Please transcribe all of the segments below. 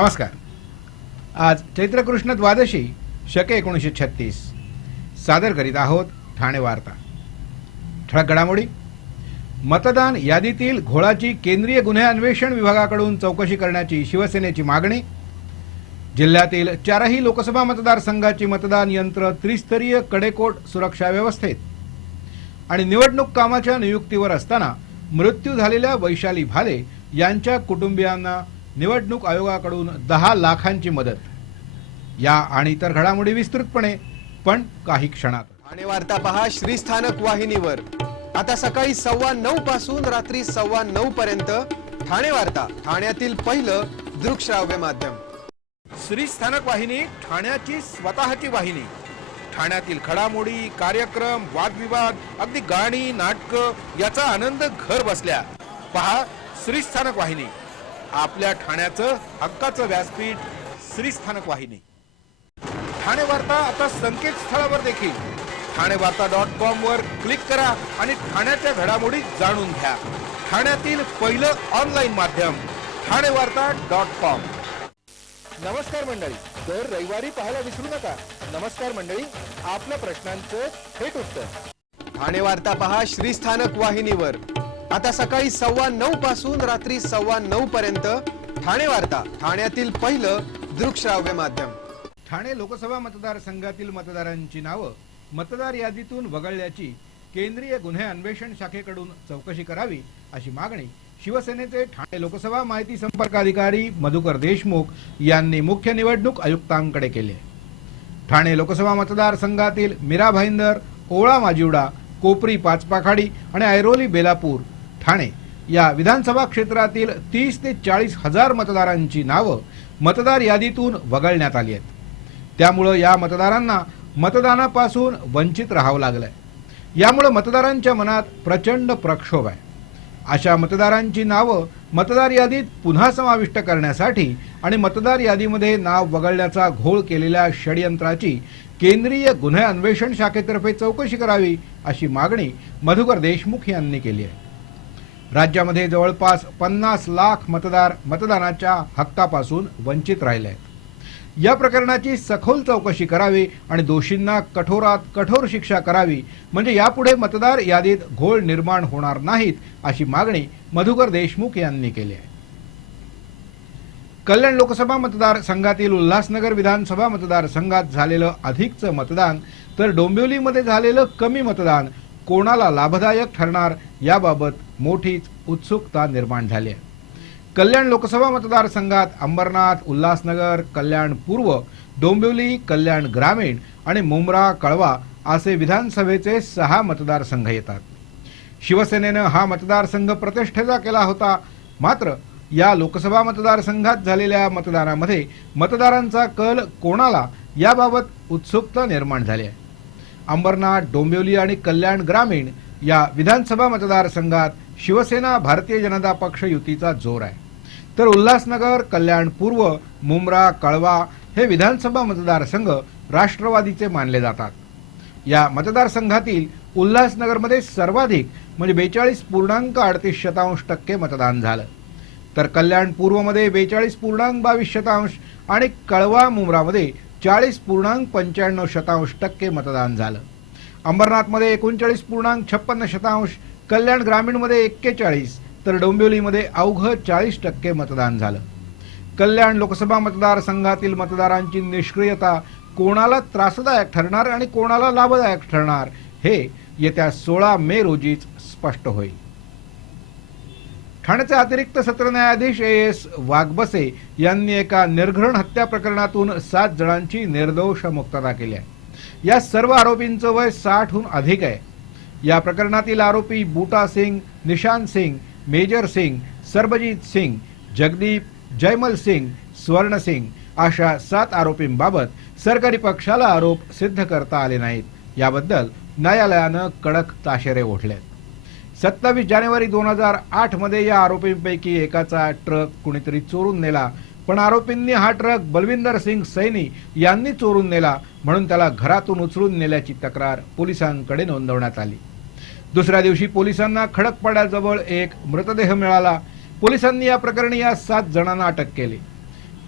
नमस्कार. आज चैत्रकृष्ण द्वादशी शके एकोणीसशे छत्तीस. सादर करीत आहोत ठाणे वार्ता. ठळक घडामोडी. मतदान यादीतील घोळाची केंद्रीय गुन्हे अन्वेषण विभागाकडून चौकशी करण्याची शिवसेनेची मागणी. जिल्ह्यातील चारही लोकसभा मतदारसंघाची मतदान यंत्र त्रिस्तरीय कडेकोट सुरक्षा व्यवस्थेत. आणि निवडणूक कामाच्या नियुक्तीवर असताना मृत्यू झालेल्या वैशाली भाले यांच्या कुटुंबियांना निवडणूक आयोगाकडून दहा लाखांची मदत. या आणि इतर घडामोडी विस्तृतपणे पण काही क्षणात. ठाणे वार्ता पहा श्रीस्थानक वाहिनीवर. आता सकाळी सव्वा नऊ पासून रात्री सव्वा नऊ पर्यंत ठाणे वार्ता ठाण्यातील पहिलं दृकश्राव्य माध्यम. श्री स्थानक वाहिनी ठाण्याची स्वतःची वाहिनी. ठाण्यातील घडामोडी कार्यक्रम वादविवाद अगदी गाणी नाटक याचा आनंद घर बसल्या. पहा श्री स्थानक वाहिनी. आपल्या ठाण्याचं हक्काचं व्यासपीठ श्री स्थानक वाहिनी ठाणे वार्ता आता संकेतस्थळावर देखील. ठाणे वार्ता डॉट कॉम वर क्लिक करा आणि ठाण्याच्या घडामोडी जाणून घ्या. ठाण्यातील पहिलं ऑनलाईन माध्यम ठाणे वार्ता डॉट कॉम. नमस्कार मंडळी दर रविवारी पाहायला विसरू नका. नमस्कार मंडळी आपल्या प्रश्नांचं थेट उत्तर. ठाणे वार्ता पहा श्रीस्थानक वाहिनीवर आता सकाळी सव्वा नऊ पासून रात्री सव्वा नऊ पर्यंत ठाणे वार्ता ठाण्यातील पहिलं दृकश्राव्य माध्यम. ठाणे लोकसभा मतदारसंघातील मतदारांची नावं मतदार यादीतून वगळल्याची केंद्रीय गुन्हे अन्वेषण शाखेकडून चौकशी करावी अशी मागणी शिवसेनेचे ठाणे लोकसभा माहिती संपर्क अधिकारी मधुकर देशमुख यांनी मुख्य निवडणूक आयुक्तांकडे केली. ठाणे लोकसभा मतदारसंघातील मीरा भाईंदर ओळा माजिवडा कोपरी पाचपाखाडी आणि ऐरोली बेलापूर ठाणे. या विधानसभा क्षेत्रातील तीस ते चाळीस हजार मतदारांची नावं मतदार यादीतून वगळण्यात आली आहेत. त्यामुळं या मतदारांना मतदानापासून वंचित राहावं लागलंय. यामुळं मतदारांच्या मनात प्रचंड प्रक्षोभ आहे. अशा मतदारांची नावं मतदार यादीत पुन्हा समाविष्ट करण्यासाठी आणि मतदार यादीमध्ये नाव वगळण्याचा घोळ केलेल्या षडयंत्राची केंद्रीय गुन्हे अन्वेषण शाखेतर्फे चौकशी करावी अशी मागणी मधुकर देशमुख यांनी केली आहे. राज्यामध्ये जवळपास पन्नास लाख मतदार मतदानाच्या हक्कापासून वंचित राहिले. आहेत या प्रकरणाची सखोल चौकशी करावी आणि दोषींना कठोरात कठोर शिक्षा करावी म्हणजे यापुढे मतदार यादीत घोळ निर्माण होणार नाहीत अशी मागणी मधुकर देशमुख यांनी केली आहे. कल्याण लोकसभा मतदारसंघातील उल्हासनगर विधानसभा मतदारसंघात झालेलं अधिकचं मतदान तर डोंबिवलीमध्ये झालेलं कमी मतदान कोणाला लाभदायक ठरणार याबाबत मोठीच उत्सुकता निर्माण झाली आहे. कल्याण लोकसभा मतदारसंघात अंबरनाथ उल्हासनगर कल्याण पूर्व डोंबिवली कल्याण ग्रामीण आणि मुंब्रा कळवा असे विधानसभेचे सहा मतदारसंघ येतात. शिवसेनेनं हा मतदारसंघ प्रतिष्ठेचा केला होता. मात्र या लोकसभा मतदारसंघात झालेल्या मतदानामध्ये मतदारांचा कल कोणाला याबाबत उत्सुकता निर्माण झाली आहे. अंबरनाथ डोंबिवली आणि कल्याण ग्रामीण या विधानसभा मतदारसंघात शिवसेना भारतीय जनता पक्ष युतीचा जोर आहे. तर उल्हासनगर कल्याण पूर्व मुंब्रा कळवा हे विधानसभा मतदारसंघ राष्ट्रवादीचे मानले जातात. या मतदारसंघातील उल्हासनगरमध्ये सर्वाधिक म्हणजे बेचाळीस पूर्णांक अडतीस शतांश टक्के मतदान झालं. तर कल्याण पूर्वमध्ये बेचाळीस पूर्णांक बावीस शतांश आणि कळवा मुंब्रामध्ये चाळीस पूर्णांक पंच्याण्णव शतांश टक्के मतदान झालं. अंबरनाथमध्ये एकोणचाळीस पूर्णांक छप्पन्न शतांश कल्याण ग्रामीणमध्ये एक्केचाळीस तर डोंबिवलीमध्ये अवघं चाळीस टक्के मतदान झालं. कल्याण लोकसभा मतदारसंघातील मतदारांची निष्क्रियता कोणाला त्रासदायक ठरणार आणि कोणाला लाभदायक ठरणार हे येत्या सोळा मे रोजीच स्पष्ट होईल. ठाण्याचे अतिरिक्त सत्र न्यायाधीश ए एस वाघबसे यांनी एका निर्घृण हत्या प्रकरणातून सात जणांची निर्दोष मुक्तता केली आहे. या सर्व आरोपींचं वय साठहून अधिक आहे. या प्रकरणातील आरोपी बुटा सिंग निशांत सिंग मेजर सिंग सरबजीत सिंग जगदीप जयमल सिंग स्वर्ण सिंग अशा सात आरोपींबाबत सरकारी पक्षाला आरोप सिद्ध करता आले नाहीत. याबद्दल न्यायालयानं कडक ताशेरे ओढलेत सत्तावीस जानेवारी दोन हजार आठमध्ये या आरोपींपैकी एकाचा ट्रक कुणीतरी चोरून नेला. पण आरोपींनी हा ट्रक बलविंदर सिंग सैनी यांनी चोरून नेला म्हणून त्याला घरातून उचलून नेल्याची तक्रार पोलिसांकडे नोंदवण्यात आली. दुसऱ्या दिवशी पोलिसांना खडकपाड्याजवळ एक मृतदेह मिळाला. पोलिसांनी या प्रकरणी या सात जणांना अटक केली.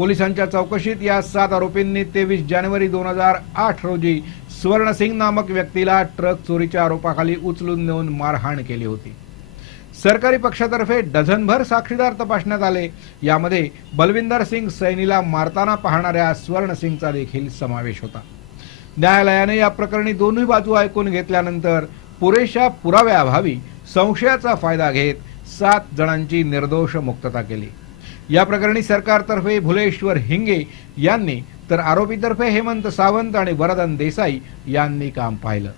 पोलिसांच्या चौकशीत या सात आरोपींनी तेवीस जानेवारी दोन हजार आठ रोजी स्वर्णसिंग नामक व्यक्तीला ट्रक चोरीच्या आरोपाखाली उचलून नेऊन मारहाण केली होती. सरकारी पक्षातर्फे डझनभर साक्षीदार तपासण्यात आले. यामध्ये बलविंदर सिंग सैनीला मारताना पाहणाऱ्या स्वर्ण सिंगचा देखील समावेश होता. न्यायालयाने या प्रकरणी दोन्ही बाजू ऐकून घेतल्यानंतर पुरेशा पुराव्याअभावी संशयाचा फायदा घेत सात जणांची निर्दोष मुक्तता केली. या प्रकरणी सरकारतर्फे भुलेश्वर हिंगे यांनी तर आरोपीतर्फे हेमंत सावंत आणि वरदन देसाई यांनी काम पाहिलं.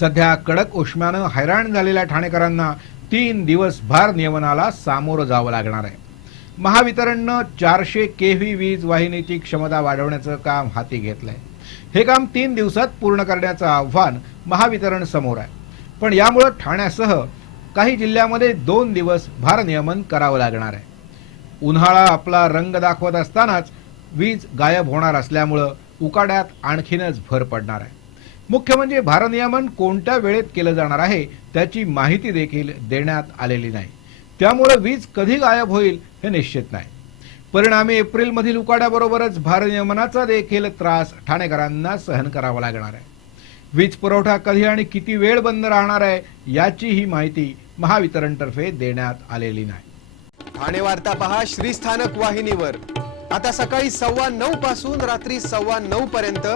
सध्या कडक उष्म्यानं हैराण झालेल्या ठाणेकरांना तीन दिवस भार नियमनाला सामोरं जावं लागणार आहे. महावितरणनं चारशे केव्ही वीज वाहिनीची क्षमता वाढवण्याचं काम हाती घेतलंय. हे काम तीन दिवसात पूर्ण करण्याचं आव्हान महावितरण समोर आहे. पण यामुळं ठाण्यासह काही जिल्ह्यामध्ये दोन दिवस भारनियमन करावं लागणार आहे. उन्हाळा आपला रंग दाखवत असतानाच वीज गायब होणार असल्यामुळं उकाड्यात आणखीनच भर पडणार आहे. मुख्य म्हणजे भारनियमन कोणत्या वेळेत केलं जाणार आहे त्याची माहिती देखील देण्यात आलेली नाही. त्यामुळं वीज कधी गायब होईल हे निश्चित नाही. परिणामी एप्रिलमधील उकाड्याबरोबरच भारनियमनाचा देखील त्रास ठाणेकरांना सहन करावा लागणार आहे. वीज पुरवठा कधी आणि किती वेळ बंद राहणार आहे याची ही माहिती महावितरणतर्फे देण्यात आलेली नाही. ठाणे वार्ता पहा श्रीस्थानक वाहिनीवर. आता सकाळी सव्वा नऊ पासून रात्री सव्वा नऊ पर्यंत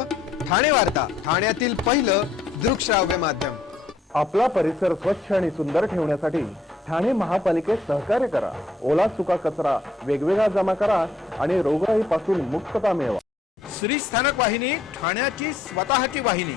ठाणे वार्ता ठाण्यातील पहिलं दृकश्राव्य माध्यम. आपला परिसर स्वच्छ आणि सुंदर ठेवण्यासाठी ठाणे महापालिकेत सहकार्य करा. ओला सुका कचरा वेगवेगळा जमा करा आणि रोगराईपासून मुक्तता मिळवा. श्री स्थानक वाहिनी ठाण्याची स्वतःची वाहिनी.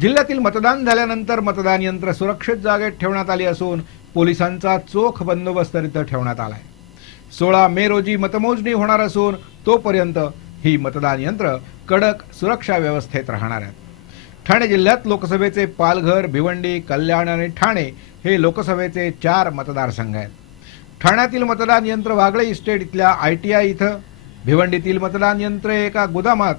जिल्ह्यातील मतदान झाल्यानंतर मतदान यंत्र सुरक्षित जागेत ठेवण्यात आली असून पोलिसांचा चोख बंदोबस्त इथं ठेवण्यात आलाय. सोळा मे रोजी मतमोजणी होणार असून तोपर्यंत ही मतदान यंत्र कडक सुरक्षा व्यवस्थेत राहणार आहेत ठाणे जिल्ह्यात लोकसभेचे पालघर भिवंडी कल्याण आणि ठाणे हे लोकसभेचे चार मतदारसंघ आहेत. ठाण्यातील मतदान यंत्र वागळे इस्टेट इथल्या आय टी आय इथं भिवंडीतील मतदान यंत्र एका गोदामात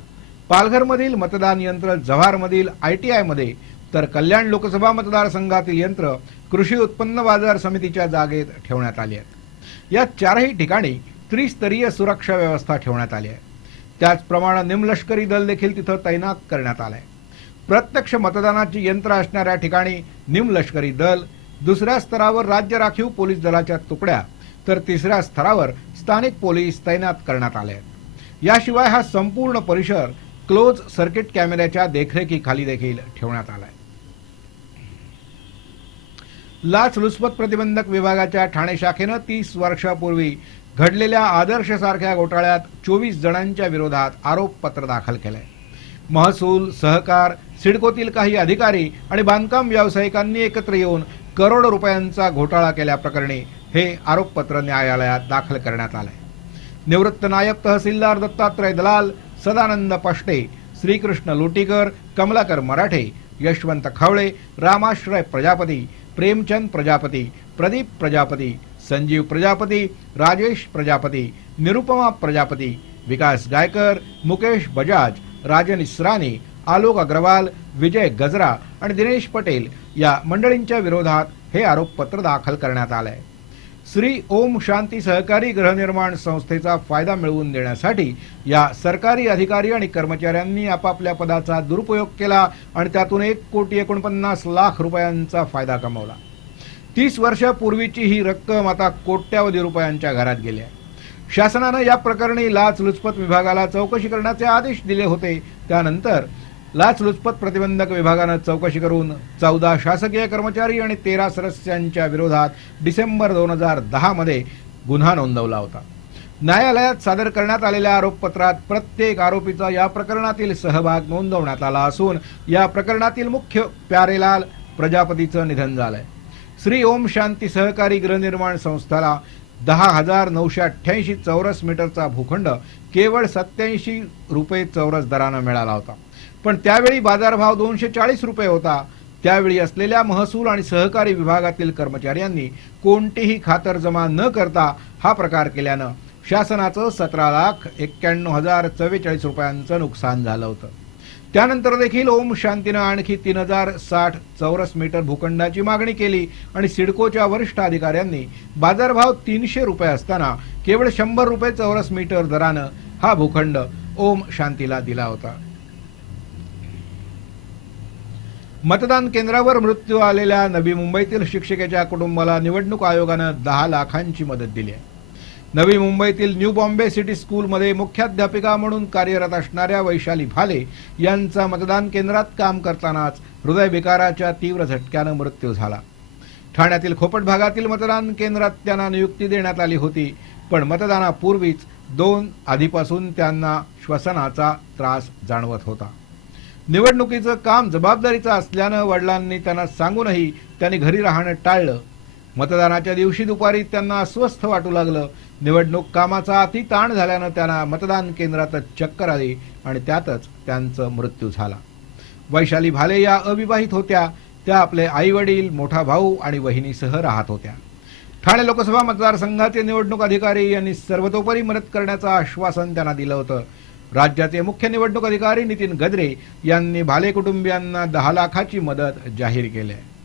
पालघरमधील मतदान यंत्र जव्हारमधील आय टी आयमध्ये तर कल्याण लोकसभा मतदारसंघातील यंत्र कृषी उत्पन्न बाजार समितीच्या जागेत ठेवण्यात आली आहेत. या चारही ठिकाणी त्रिस्तरीय सुरक्षा व्यवस्था ठेवण्यात आली आहे. त्याचप्रमाणे निमलष्करी दल देखील तिथं तैनात करण्यात आलंय. प्रत्यक्ष मतदानाची यंत्र असणाऱ्या ठिकाणी निमलष्करी दल दुसऱ्या स्तरावर राज्य राखीव पोलीस दलाच्या तुकड्या तर तिसऱ्या स्तरावर स्थानिक पोलीस तैनात करण्यात आले आहेत. याशिवाय हा संपूर्ण परिसर क्लोज सर्किट कॅमेऱ्याच्या देखरेखीखाली देखील ठेवण्यात आलाय. लाचलुचपत प्रतिबंधक विभागाच्या ठाणे शाखेनं तीस वर्षापूर्वी घडलेल्या आदर्श सारख्या घोटाळ्यात चोवीस जणांच्या विरोधात आरोपपत्र दाखल केलंय. महसूल सहकार सिडकोतील काही अधिकारी आणि बांधकाम व्यावसायिकांनी एकत्र येऊन करोडो रुपयांचा घोटाळा केल्याप्रकरणी हे आरोपपत्र न्यायालयात दाखल करण्यात आलंय. निवृत्त नायब तहसीलदार दत्तात्रय दलाल सदानंद पष्टे श्रीकृष्ण लोटीकर कमलाकर मराठे यशवंत खवळे रामाश्रय प्रजापती प्रेमचंद प्रजापती प्रदीप प्रजापती संजीव प्रजापती राजेश प्रजापती निरुपमा प्रजापती विकास गायकर मुकेश बजाज राजन इसरानी आलोक अग्रवाल विजय गजरा आणि दिनेश पटेल या मंडळींच्या विरोधात हे आरोपपत्र दाखल करण्यात आलं आहे श्री ओम शांती सहकारी गृहनिर्माण संस्थेचा फायदा मिळवून देण्यासाठी या सरकारी अधिकारी आणि कर्मचाऱ्यांनी आपापल्या पदाचा दुरुपयोग केला आणि त्यातून एक कोटी एकोणपन्नास लाख रुपयांचा फायदा कमवला. तीस वर्षापूर्वीची ही रक्कम आता कोट्यावधी रुपयांच्या घरात गेली आहे. शासनानं या प्रकरणी लाचलुचपत विभागाला चौकशी करण्याचे आदेश दिले होते. त्यानंतर लाचलुचपत प्रतिबंधक विभागानं चौकशी करून चौदा शासकीय कर्मचारी आणि तेरा सदस्यांच्या विरोधात डिसेंबर दोन हजार दहामध्ये गुन्हा नोंदवला होता. न्यायालयात सादर करण्यात आलेल्या आरोपपत्रात प्रत्येक आरोपीचा या प्रकरणातील सहभाग नोंदवण्यात आला असून या प्रकरणातील मुख्य प्यारेलाल प्रजापतीचं निधन झालंय. श्री ओम शांती सहकारी गृहनिर्माण संस्थाला दहा हजार नऊशे अठ्ठ्याऐंशी चौरस मीटरचा भूखंड केवळ सत्याऐंशी रुपये चौरस दरानं मिळाला होता. पण त्यावेळी बाजारभाव दोनशे चाळीस रुपये होता. त्यावेळी असलेल्या महसूल आणि सहकारी विभागातील कर्मचाऱ्यांनी कोणतीही खातरजमा न करता हा प्रकार केल्यानं शासनाचं सतरा लाख एक्क्याण्णव हजार चव्वेचाळीस रुपयांचं नुकसान झालं होतं. त्यानंतर देखील ओम शांतीनं आणखी तीन हजार साठ चौरस मीटर भूखंडाची मागणी केली आणि सिडकोच्या वरिष्ठ अधिकाऱ्यांनी बाजारभाव तीनशे रुपये असताना केवळ शंभर रुपये चौरस मीटर दरानं हा भूखंड ओम शांतीला दिला होता. मतदान केंद्रावर मृत्यू आलेल्या नवी मुंबईतील शिक्षिकेच्या कुटुंबाला निवडणूक आयोगानं दहा लाखांची मदत दिली आहे. नवी मुंबईतील न्यू बॉम्बे सिटी स्कूलमध्ये मुख्याध्यापिका म्हणून कार्यरत असणाऱ्या वैशाली भाले यांचा मतदान केंद्रात काम करतानाच हृदयविकाराच्या तीव्र झटक्यानं मृत्यू झाला. ठाण्यातील खोपट भागातील मतदान केंद्रात त्यांना नियुक्ती देण्यात आली होती पण मतदानापूर्वीच दोन आधीपासून त्यांना श्वसनाचा त्रास जाणवत होता. निवडणुकीचं काम जबाबदारीचं असल्यानं वडिलांनी त्यांना सांगूनही त्यांनी घरी राहणं टाळलं. मतदानाच्या दिवशी दुपारी त्यांना अस्वस्थ वाटू लागलं. निवडणूक कामाचा अति ताण झाल्यानं त्यांना मतदान केंद्रातच चक्कर आली आणि त्यातच त्यांचा मृत्यू झाला. वैशाली भाले या अविवाहित होत्या. त्या आपले आई वडील मोठा भाऊ आणि वहिनीसह राहत होत्या. ठाणे लोकसभा मतदारसंघाचे निवडणूक अधिकारी यांनी सर्वतोपरी मदत करण्याचं आश्वासन त्यांना दिलं होतं. राज्याचे मुख्य निवडणूक अधिकारी नितीन गद्रे यांनी भाले कुटुंबियांना दहा लाखाची मदत जाहीर केली आहे.